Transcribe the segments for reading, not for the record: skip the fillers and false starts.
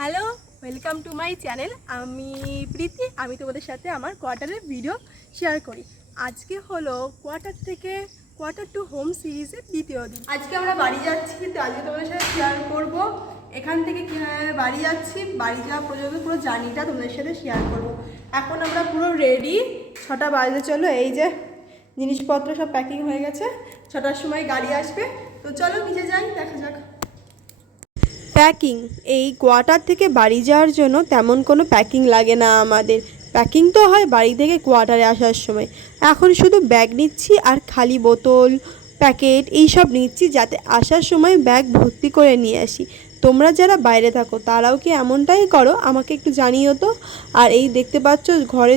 Hello, welcome to my channel. আমি প্রীতি। আমি তোমাদের সাথে আমার কোয়ার্টারের ভিডিও শেয়ার করি। আজকে হলো কোয়ার্টার টু হোম সিরিজের দ্বিতীয় দিন। আজকে আমরা বাড়ি যাচ্ছি, তো আজকে তোমাদের সাথে শেয়ার করব এখান থেকে কীভাবে বাড়ি যাচ্ছি, বাড়ি যাওয়া পর্যন্ত পুরো জার্নিটা তোমাদের সাথে শেয়ার করব। এখন আমরা পুরো রেডি, 6টা বাজতে চলো। এই যে জিনিসপত্র সব প্যাকিং হয়ে গেছে, 6টার সময় গাড়ি আসবে। তো চলো নিচে যাই, দেখা যাক। প্যাকিং, এই কোয়ার্টার থেকে বাড়ি যাওয়ার জন্য তেমন কোনো প্যাকিং লাগে না আমাদের। প্যাকিং তো হয় বাড়ি থেকে কোয়ার্টারে আসার সময়। এখন শুধু ব্যাগ নিচ্ছি আর খালি বোতল, প্যাকেট এইসব নিচ্ছি, যাতে আসার সময় ব্যাগ ভর্তি করে নিয়ে আসি। তোমরা যারা বাইরে থাকো তারাও কি এমনটাই করো? আমাকে একটু জানিও তো। আর এই দেখতে পাচ্ছ ঘরে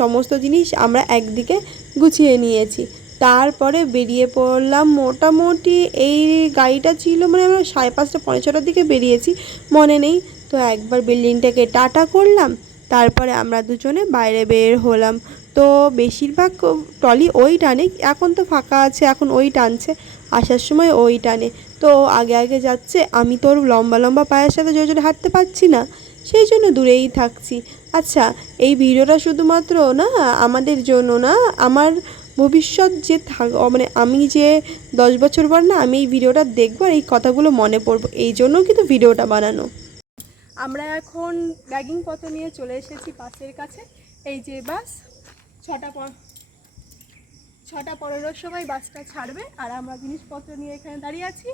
সমস্ত জিনিস আমরা একদিকে গুছিয়ে নিয়েছি। তারপরে বেরিয়ে পড়লাম। মোটামুটি এই গাড়িটা ছিল মানে আমরা 5:30 পৌনে 6টার দিকে বেরিয়েছি, মনে নেই। তো একবার বিল্ডিংটাকে টাটা করলাম, তারপরে আমরা দুজনে বাইরে বের হলাম। তো বেশিরভাগ ট্রলি ওই টানে, এখন তো ফাঁকা আছে, এখন ওই টানছে। আসার সময় ওই টানে, তো আগে আগে যাচ্ছে। আমি তোর লম্বা লম্বা পায়ের সাথে জোরে জোরে হাঁটতে পারছি না, সেই জন্য দূরেই থাকছি। আচ্ছা, এই ভিডিওটা শুধুমাত্র না আমাদের জন্য না, আমার ভবিষ্যৎ যে মানে আমি যে 10 বছর পর না আমি এই ভিডিওটা দেখবো আর এই কথাগুলো মনে পড়বো, এই জন্য কিন্তু ভিডিওটা বানানো। আমরা এখন ব্যাগিং পত্র নিয়ে চলে এসেছি বাসের কাছে। এই যে বাস 6:15 সময় বাসটা ছাড়বে, আর আমরা জিনিসপত্র নিয়ে এখানে দাঁড়িয়ে আছি।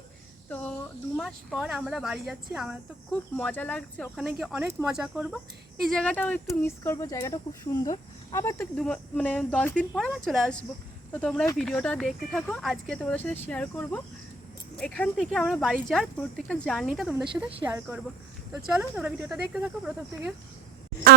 তো 2 মাস পর আমরা বাড়ি যাচ্ছি। আমার তো খুব মজা লাগছে, ওখানে গিয়ে অনেক মজা করব। এই জায়গাটাও একটু মিস করব, জায়গাটা খুব সুন্দর। আবার তো 10 দিন পর আবার চলে আসবো। তো তোমরা ভিডিওটা দেখতে থাকো, আজকে তোমাদের সাথে শেয়ার করব এখান থেকে আমরা বাড়ি যাওয়ার প্রত্যেকটা জার্নিটা তোমাদের সাথে শেয়ার করব। তো চলো তোমরা ভিডিওটা দেখতে থাকো প্রথম থেকে।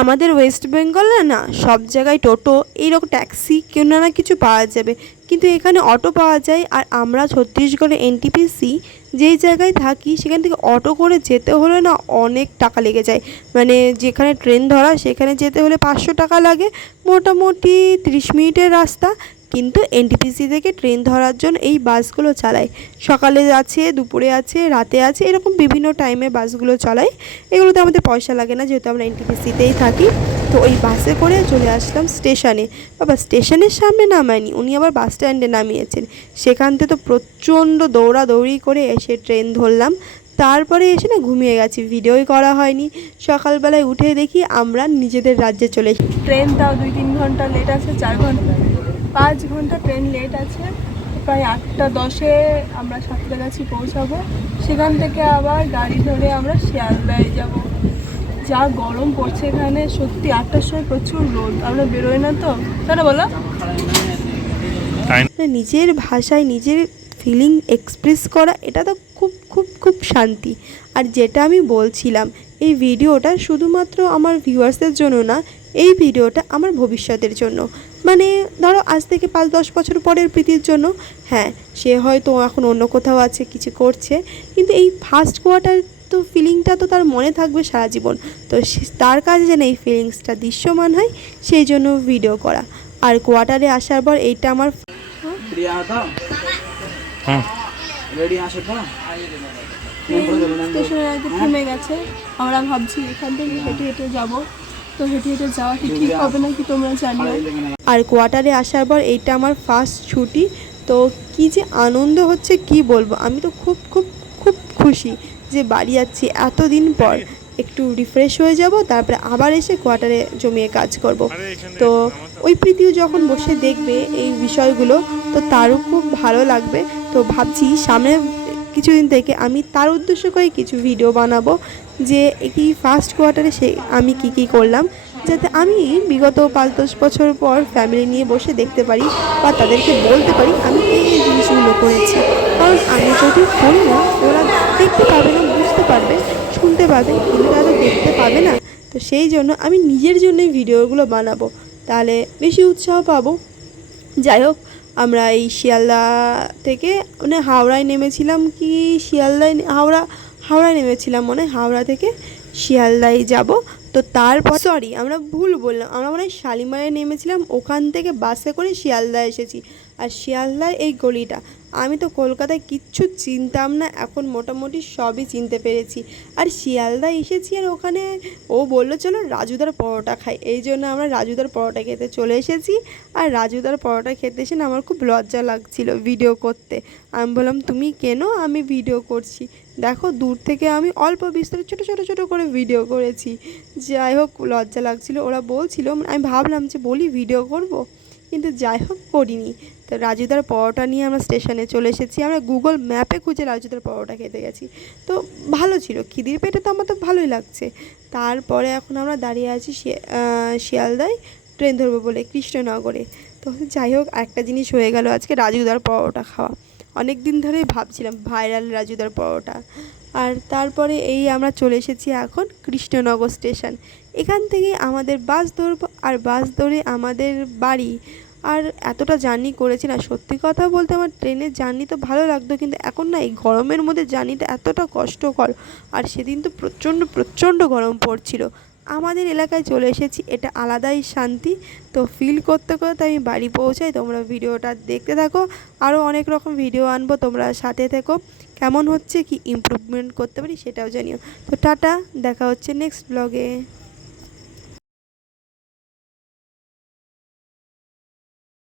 আমাদের ওয়েস্ট বেঙ্গলে না সব জায়গায় টোটো, এইরকম ট্যাক্সি কেউ না কিছু পাওয়া যাবে, কিন্তু এখানে অটো পাওয়া যায়। আর আমরা ছত্তিশগড়ে এনটিপিসি যেই জায়গায় থাকি সেখান থেকে অটো করে যেতে হলে না অনেক টাকা লেগে যায়। মানে যেখানে ট্রেন ধরা সেখানে যেতে হলে 500 টাকা লাগে, মোটামুটি 30 মিনিটের রাস্তা। কিন্তু এনটিপিসি থেকে ট্রেন ধরার জন্য এই বাসগুলো চালায়। সকালে আছে, দুপুরে আছে, রাতে আছে, এরকম বিভিন্ন টাইমে বাসগুলো চালায়। এগুলোতে আমাদের পয়সা লাগে না, যেহেতু আমরা এনটিপিসিতেই থাকি। তো ওই বাসে করে চলে আসলাম স্টেশনে। বাবা স্টেশনের সামনে নামায়নি, উনি আবার বাস স্ট্যান্ডে নামিয়েছেন। সেখান থেকে তো প্রচণ্ড দৌড়াদৌড়ি করে এসে ট্রেন ধরলাম। তারপরে এসে না ঘুমিয়ে গেছি, ভিডিওই করা হয়নি। সকালবেলায় উঠে দেখি আমরা নিজেদের রাজ্যে চলে। ট্রেন তাও 2-3 ঘন্টা লেট আছে, 4 ঘন্টা 5 ঘন্টা ট্রেন লেট আছে। প্রায় 8:10-এ আমরা সাঁতরাগাছি পৌঁছাবো। সেখান থেকে আবার গাড়ি ধরে আমরা শিয়ালদায় যাব। যা গরম পড়ছে এখানে, সত্যি 8টার সময় প্রচুর রোদ, আমরা বেরোই না তো। তাহলে বলো, নিজের ভাষায় নিজের ফিলিং এক্সপ্রেস করা, এটা তো খুব খুব খুব শান্তি। আর যেটা আমি বলছিলাম, এই ভিডিওটা শুধুমাত্র আমার ভিউয়ার্সদের জন্য না, এই ভিডিওটা আমার ভবিষ্যতের জন্য। মানে ধরো আজ থেকে 5-10 বছর পরের প্রীতির জন্য। হ্যাঁ, সে হয়তো এখন অন্য কোথাও আছে, কিছু করছে, কিন্তু এই ফার্স্ট কোয়ার্টার তো ফিলিংটা তো তার মনে থাকবে সারা জীবন। তো তার কাছে যেন এই ফিলিংসটা দৃশ্যমান হয়, সেই জন্য ভিডিও করা। আর কোয়ার্টারে আসার পর এইটা আমার স্টেশনের আগে থেমে গেছে। আমরা ভাবছি এখান থেকে হেঁটে হেঁটে যাবো, তো হেঁটে হেঁটে যাওয়া কি ঠিক হবে না কি তোমরা জানিও। আর কোয়ার্টারে আসার পর এইটা আমার ফার্স্ট ছুটি। তো কি যে আনন্দ হচ্ছে কি বলবো, আমি তো খুব খুব খুব খুশি যে বাড়ি যাচ্ছি এতদিন পর। একটু রিফ্রেশ হয়ে যাব, তারপরে আবার এসে কোয়ার্টারে জমিয়ে কাজ করব। তো ওই প্রীতিও যখন বসে দেখবে এই বিষয়গুলো, তো তারও খুব ভালো লাগবে। তো ভাবছি সামনে কিছুদিন থেকে আমি তার উদ্দেশ্য করে কিছু ভিডিও বানাবো, যে এই ফার্স্ট কোয়ার্টারে আমি কি করলাম, যাতে আমি বিগত 5-10 বছর পর ফ্যামিলি নিয়ে বসে দেখতে পারি বা তাদেরকে বলতে পারি আমি এই জিনিসগুলো করেছি। কারণ আমি যদি করি না, ওরা দেখতে পাবে না, বুঝতে পারবে, শুনতে পাবে, কিন্তু তারা তো দেখতে পাবে না। তো সেই জন্য আমি নিজের জন্যই ভিডিওগুলো বানাবো, তাহলে বেশি উৎসাহ পাবো। যাই হোক, আমরা এই শিয়ালদা থেকে মানে হাওড়ায় নেমেছিলাম, কি শিয়ালদায় হাওড়ায় নেমেছিলাম মনে হয়, হাওড়া থেকে শিয়ালদায় যাব। তো তারপর আমরা ভুল বললাম, আমরা মনে হয় শালিমারে নেমেছিলাম, ওখান থেকে বাসে করে শিয়ালদায় এসেছি। আর শিয়ালদায় এই গলিটা, আমি তো কলকাতায় কিচ্ছু চিনতাম না, এখন মোটামুটি সবই চিনতে পেরেছি। আর শিয়ালদা এসেছি, আর ওখানে ও বললো চলো রাজুদার পরোটা খাই, এই জন্য আমরা রাজুদার পরোটা খেতে চলে এসেছি। আর রাজুদার পরোটা খেতে এসে না আমার খুব লজ্জা লাগছিল ভিডিও করতে। আমি বললাম তুমি কেন, আমি ভিডিও করছি। দেখো দূর থেকে আমি অল্প বিস্তর ছোটো ছোটো ছোটো করে ভিডিও করেছি। যাই হোক লজ্জা লাগছিল, ওরা বলছিল, আমি ভাবলাম যে বলি ভিডিও করব, কিন্তু যাই হোক করিনি। তো রাজুদার পরোটা নিয়ে আমরা স্টেশনে চলে এসেছি। আমরা গুগল ম্যাপে খুঁজে রাজুদার পরোটা খেতে গেছি। তো ভালো ছিল, খিদির পেটে তো আমার তো ভালোই লাগছে। তারপরে এখন আমরা দাঁড়িয়ে আছি শিয়ালদায় ট্রেন ধরবো বলে কৃষ্ণনগরে। তো যাই হোক একটা জিনিস হয়ে গেল আজকে, রাজুদার পরোটা খাওয়া। অনেক দিন ধরেই ভাবছিলাম ভাইরাল রাজুদার পরোটা। আর তারপরে এই আমরা চলে এসেছি এখন কৃষ্ণনগর স্টেশন। এখান থেকে আমাদের বাস ধরবো, আর বাস ধরে আমাদের বাড়ি। আর এতটা জার্নি করেছি না, সত্যি কথা বলতে আমার ট্রেনের জার্নি তো ভালো লাগতো, কিন্তু এখন না এই গরমের মধ্যে জার্নিটা এতটা কষ্টকর। আর সেদিন তো প্রচণ্ড প্রচণ্ড গরম পড়ছিল। আমাদের এলাকায় চলে এসেছি, এটা আলাদাই শান্তি। তো ফিল করতে করতে আমি বাড়ি পৌঁছাই। তোমরা ভিডিওটা দেখতে থাকো, আরও অনেক রকম ভিডিও আনবো, তোমরা সাথে থেকো। কেমন হচ্ছে, কি ইমপ্রুভমেন্ট করতে পারি সেটাও জানিও। তো টাটা, দেখা হচ্ছে নেক্সট ব্লগে।